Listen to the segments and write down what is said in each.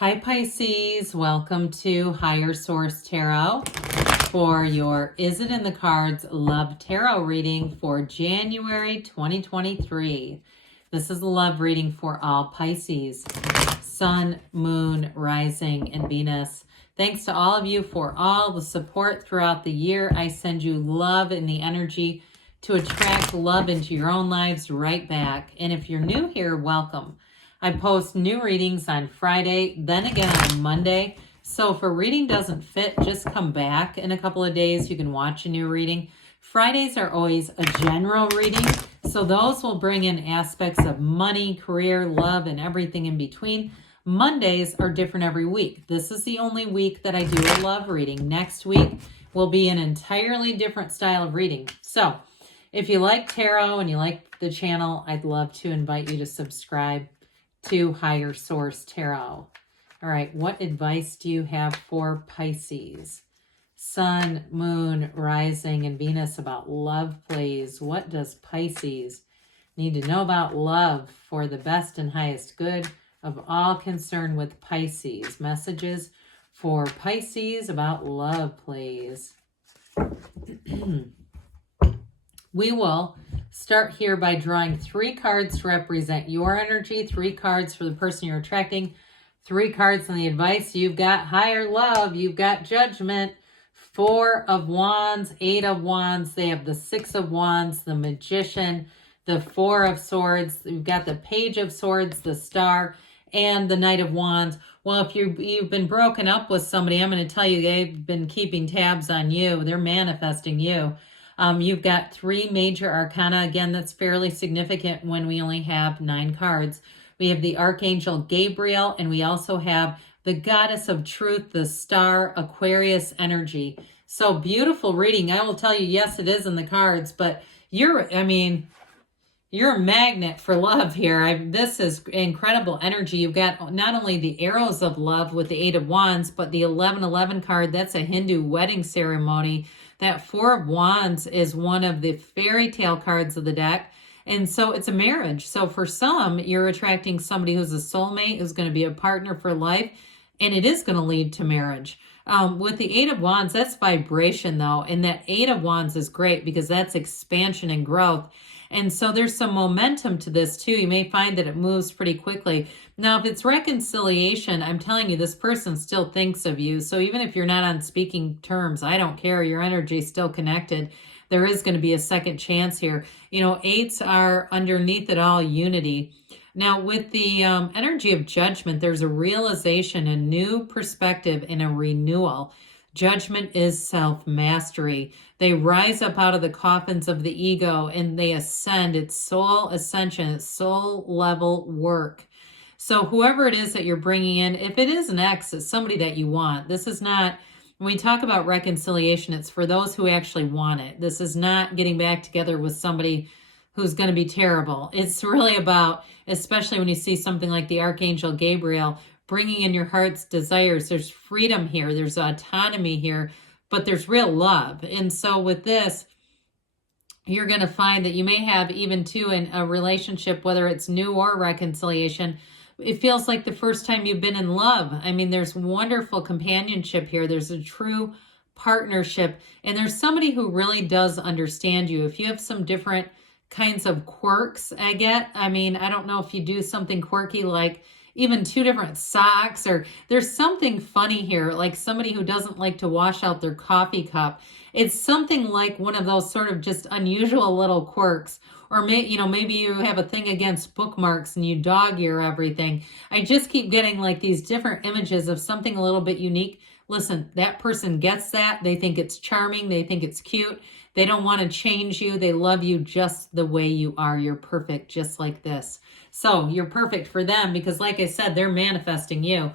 Hi Pisces, welcome to Higher Source Tarot for your Is It in the Cards Love Tarot reading for January 2023. This is a love reading for all Pisces, Sun, Moon, Rising, and Venus. Thanks to all of you for all the support throughout the year. I send you love and the energy to attract love into your own lives right back. And if you're new here, welcome. I post new readings on Friday, then again on Monday. So if a reading doesn't fit, just come back in a couple of days. You can watch a new reading. Fridays are always a general reading. So those will bring in aspects of money, career, love, and everything in between. Mondays are different every week. This is the only week that I do a love reading. Next week will be an entirely different style of reading. So if you like tarot and you like the channel, I'd love to invite you to subscribe to Higher Source Tarot. All right, what advice do you have for Pisces? Sun, Moon, Rising, and Venus about love, please. What does Pisces need to know about love for the best and highest good of all concerned with Pisces? Messages for Pisces about love, please. We will start here by drawing 3 cards to represent your energy, 3 cards for the person you're attracting, 3 cards on the advice. You've got higher love, you've got judgment, 4 of wands, 8 of wands. They have the 6 of wands, the magician, the 4 of swords. You've got the page of swords, the star, and the knight of wands. Well, if you've been broken up with somebody, I'm going to tell you they've been keeping tabs on you. They're manifesting you. You've got 3 major arcana. Again, that's fairly significant when we only have 9 cards. We have the Archangel Gabriel, and we also have the Goddess of Truth, the Star, Aquarius energy. So beautiful reading. I will tell you, yes, it is in the cards, but you're a magnet for love here. This is incredible energy. You've got not only the arrows of love with the 8 of wands, but the 1111 card, that's a Hindu wedding ceremony. That 4 of wands is one of the fairy tale cards of the deck. And so it's a marriage. So for some, you're attracting somebody who's a soulmate, who's going to be a partner for life, and it is going to lead to marriage. With the 8 of wands, that's vibration though. And that 8 of wands is great because that's expansion and growth. And so there's some momentum to this too. You may find that it moves pretty quickly. Now, if it's reconciliation, I'm telling you, this person still thinks of you. So even if you're not on speaking terms, I don't care. Your energy is still connected. There is going to be a second chance here. You know, 8s are underneath it all unity. Now, with the energy of judgment, there's a realization, a new perspective, and a renewal. Judgment is self-mastery. They rise up out of the coffins of the ego and they ascend. It's soul ascension. It's soul level work. So whoever it is that you're bringing in, if it is an ex, it's somebody that you want. This is not, when we talk about reconciliation, it's for those who actually want it. This is not getting back together with somebody who's going to be terrible. It's really about, especially when you see something like the Archangel Gabriel, bringing in your heart's desires. There's freedom here. There's autonomy here, but there's real love. And so with this, you're going to find that you may have even too in a relationship, whether it's new or reconciliation, it feels like the first time you've been in love. I mean, there's wonderful companionship here. There's a true partnership, and there's somebody who really does understand you. If you have some different kinds of quirks, I don't know if you do something quirky like even 2 different socks, or there's something funny here, like somebody who doesn't like to wash out their coffee cup. It's something like one of those sort of just unusual little quirks. Or maybe you have a thing against bookmarks and you dog ear everything. I just keep getting like these different images of something a little bit unique. Listen, that person gets that. They think it's charming. They think it's cute. They don't want to change you. They love you just the way you are. You're perfect just like this. So you're perfect for them because, like I said, they're manifesting you.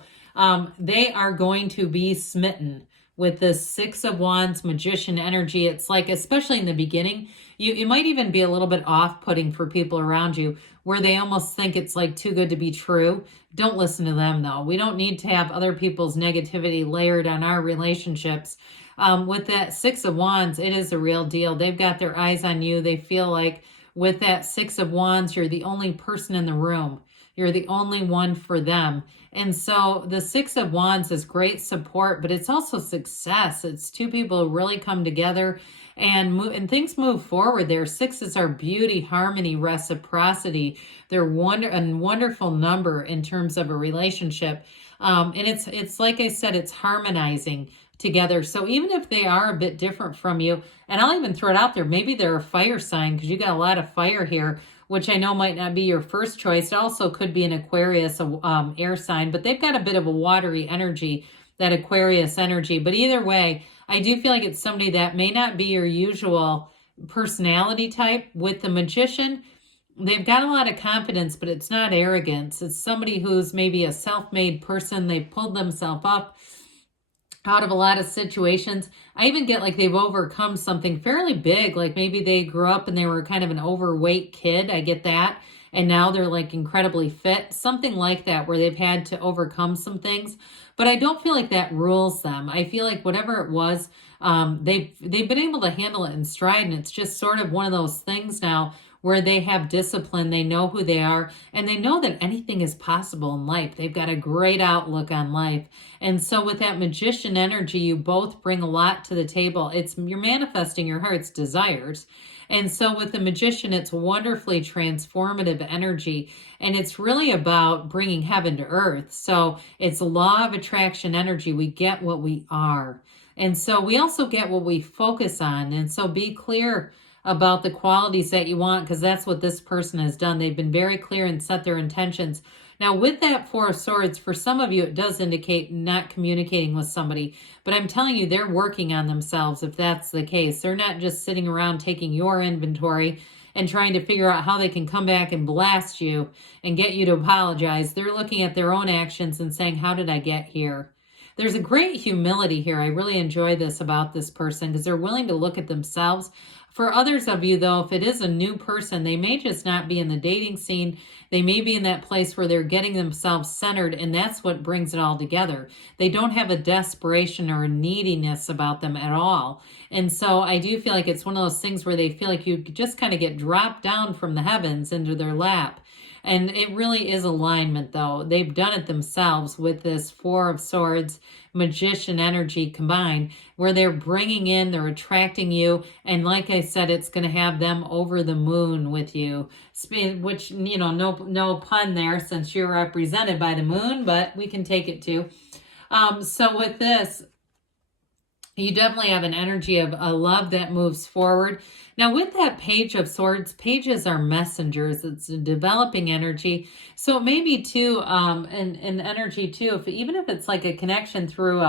They are going to be smitten with this 6 of wands magician energy. It's like, especially in the beginning, it might even be a little bit off-putting for people around you where they almost think it's like too good to be true. Don't listen to them though. We don't need to have other people's negativity layered on our relationships. With that 6 of wands, it is a real deal. They've got their eyes on you. They feel like with that 6 of wands, you're the only person in the room. You're the only one for them. And so the Six of Wands is great support, but it's also success. It's two people who really come together and things move forward there. Sixes are beauty, harmony, reciprocity. They're a wonderful number in terms of a relationship. And it's like I said, it's harmonizing together. So even if they are a bit different from you, and I'll even throw it out there, maybe they're a fire sign because you got a lot of fire here, which I know might not be your first choice. It also could be an Aquarius, air sign, but they've got a bit of a watery energy, that Aquarius energy. But either way, I do feel like it's somebody that may not be your usual personality type. With the Magician, they've got a lot of confidence, but it's not arrogance. It's somebody who's maybe a self-made person. They've pulled themselves up out of a lot of situations. I even get like they've overcome something fairly big. Like maybe they grew up and they were kind of an overweight kid. I get that. And now they're like incredibly fit. Something like that, where they've had to overcome some things. But I don't feel like that rules them. I feel like whatever it was, they've been able to handle it in stride. And it's just sort of one of those things now where they have discipline, they know who they are, and they know that anything is possible in life. They've got a great outlook on life. And so with that Magician energy, you both bring a lot to the table. You're manifesting your heart's desires. And so with the Magician, it's wonderfully transformative energy, and it's really about bringing heaven to earth. So it's law of attraction energy. We get what we are. And so we also get what we focus on. And so be clear about the qualities that you want, because that's what this person has done. They've been very clear and set their intentions. Now, with that Four of Swords, for some of you, it does indicate not communicating with somebody. But I'm telling you, they're working on themselves if that's the case. They're not just sitting around taking your inventory and trying to figure out how they can come back and blast you and get you to apologize. They're looking at their own actions and saying, how did I get here? There's a great humility here. I really enjoy this about this person because they're willing to look at themselves. For others of you, though, if it is a new person, they may just not be in the dating scene. They may be in that place where they're getting themselves centered, and that's what brings it all together. They don't have a desperation or a neediness about them at all. And so I do feel like it's one of those things where they feel like you just kind of get dropped down from the heavens into their lap. And it really is alignment, though. They've done it themselves with this Four of Swords, Magician energy combined, where they're bringing in, they're attracting you. And like I said, it's going to have them over the moon with you, which, you know, no pun there since you're represented by the moon, but we can take it too. So with this, you definitely have an energy of a love that moves forward. Now, with that Page of Swords, pages are messengers. It's a developing energy. So it may be too, an energy too, even if it's like a connection through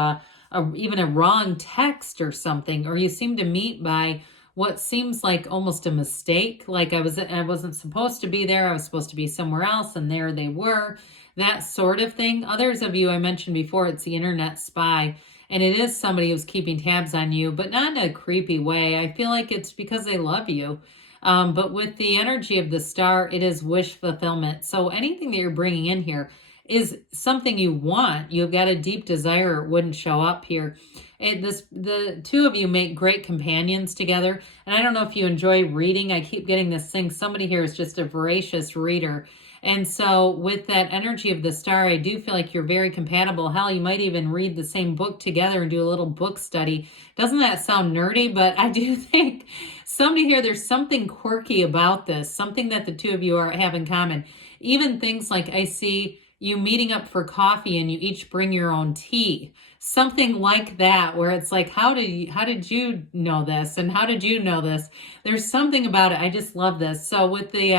even a wrong text or something, or you seem to meet by what seems like almost a mistake. Like I wasn't supposed to be there. I was supposed to be somewhere else, and there they were. That sort of thing. Others of you, I mentioned before, it's the internet spy. And it is somebody who's keeping tabs on you, but not in a creepy way. I feel like it's because they love you. But with the energy of the Star, it is wish fulfillment. So anything that you're bringing in here is something you want. You've got a deep desire. It wouldn't show up here. The two of you make great companions together. And I don't know if you enjoy reading. I keep getting this thing. Somebody here is just a voracious reader. And so with that energy of the Star, I do feel like you're very compatible. Hell, you might even read the same book together and do a little book study. Doesn't that sound nerdy? But I do think somebody here, there's something quirky about this, something that the two of you have in common. Even things like I see you meeting up for coffee and you each bring your own tea. Something like that, where it's like, how did you know this? And how did you know this? There's something about it. I just love this. So with the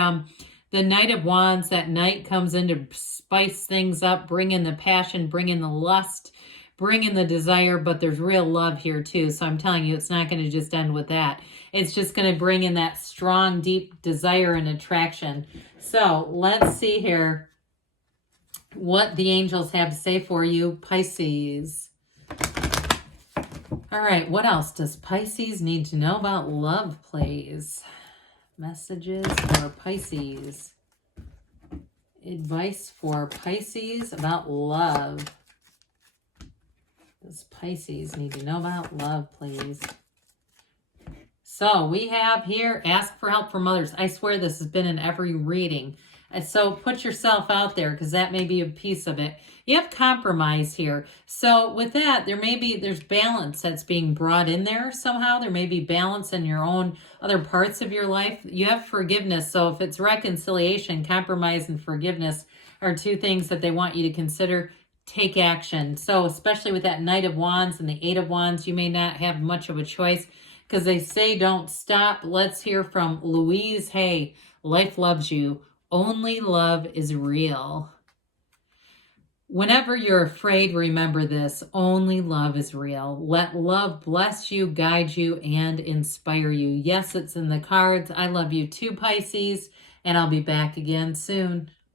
Knight of Wands, that knight comes in to spice things up, bring in the passion, bring in the lust, bring in the desire, but there's real love here too. So I'm telling you, it's not going to just end with that. It's just going to bring in that strong, deep desire and attraction. So let's see here what the angels have to say for you, Pisces. All right, what else does Pisces need to know about love, please? Messages for Pisces. Advice for Pisces about love. Does Pisces need to know about love, please? So we have here, ask for help from others. I swear this has been in every reading. So put yourself out there, because that may be a piece of it. You have compromise here. So with that, there's balance that's being brought in there somehow. There may be balance in your own other parts of your life. You have forgiveness. So if it's reconciliation, compromise and forgiveness are two things that they want you to consider. Take action. So especially with that Knight of Wands and the Eight of Wands, you may not have much of a choice, because they say don't stop. Let's hear from Louise. Hey, life loves you. Only love is real. Whenever you're afraid, remember this. Only love is real. Let love bless you, guide you, and inspire you. Yes, it's in the cards. I love you too, Pisces, and I'll be back again soon.